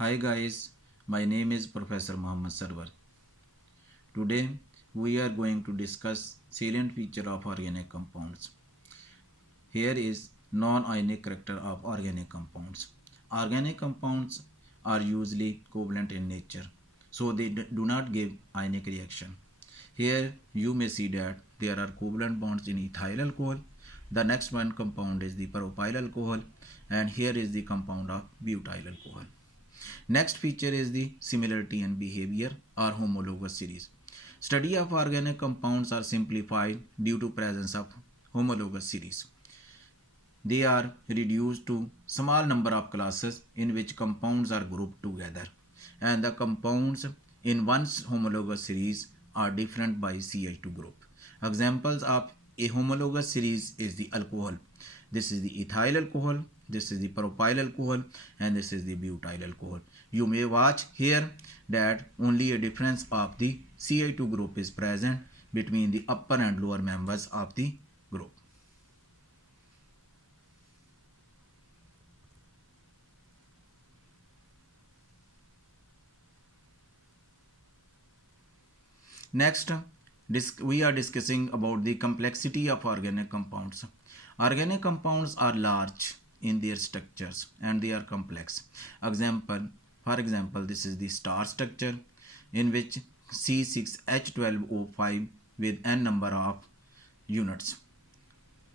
Hi guys, my name is Professor Muhammad Sarwar. Today we are going to discuss salient feature of organic compounds. Here is non-ionic character of organic compounds. Organic compounds are usually covalent in nature, so they do not give ionic reaction. Here you may see that there are covalent bonds in ethyl alcohol. The next one compound is the propyl alcohol, and here is the compound of butyl alcohol. Next feature is the similarity and behavior or homologous series. Study of organic compounds are simplified due to presence of homologous series. They are reduced to small number of classes in which compounds are grouped together, and the compounds in one homologous series are different by CH2 group. Examples of a homologous series is the alcohol. This is the ethyl alcohol, this is the propyl alcohol, and this is the butyl alcohol. You may watch here that only a difference of the CH2 group is present between the upper and lower members of the group. Next, we are discussing about the complexity of organic compounds. Organic compounds are large in their structures and they are complex. For example, this is the star structure in which C6H12O5 with n number of units.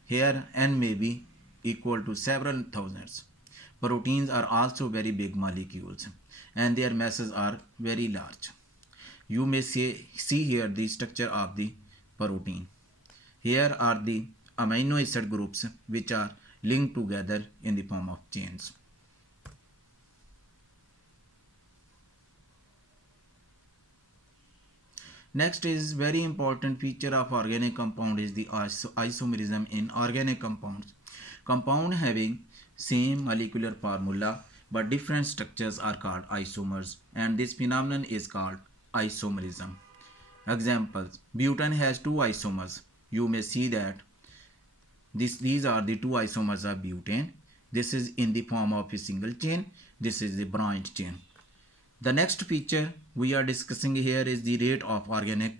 Here n may be equal to several thousands. Proteins are also very big molecules and their masses are very large. You may see here the structure of the protein. Here are the amino acid groups which are linked together in the form of chains. Next is very important feature of organic compound is the isomerism in organic compounds. Compound having same molecular formula but different structures are called isomers, and this phenomenon is called isomerism. Examples: butane has two isomers. You may see that these are the two isomers of butane. This is in the form of a single chain. This is the branched chain. The next feature we are discussing here is the rate of organic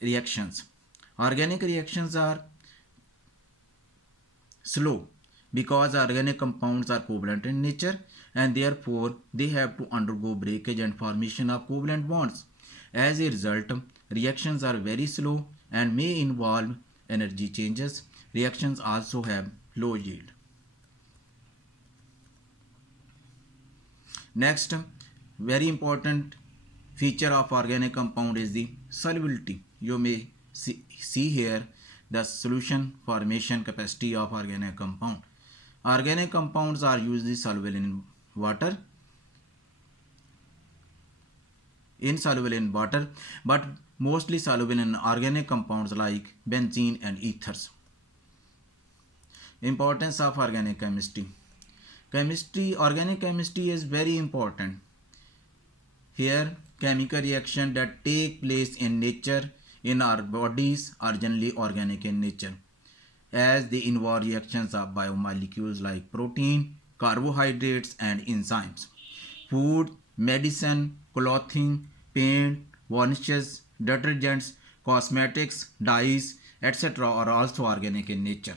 reactions. Organic reactions are slow because organic compounds are covalent in nature and therefore they have to undergo breakage and formation of covalent bonds. As a result, reactions are very slow and may involve energy changes. Reactions also have low yield. Next, very important feature of organic compound is the solubility. You may see here the solution formation capacity of organic compound. Organic compounds are usually soluble in water, insoluble in water, but mostly soluble in organic compounds like benzene and ethers. Importance of organic chemistry. Organic chemistry is very important. Here, chemical reactions that take place in nature in our bodies are generally organic in nature, as they involve reactions of biomolecules like protein, carbohydrates, and enzymes. Food, medicine, clothing, paint, varnishes, detergents, cosmetics, dyes, etc. are also organic in nature.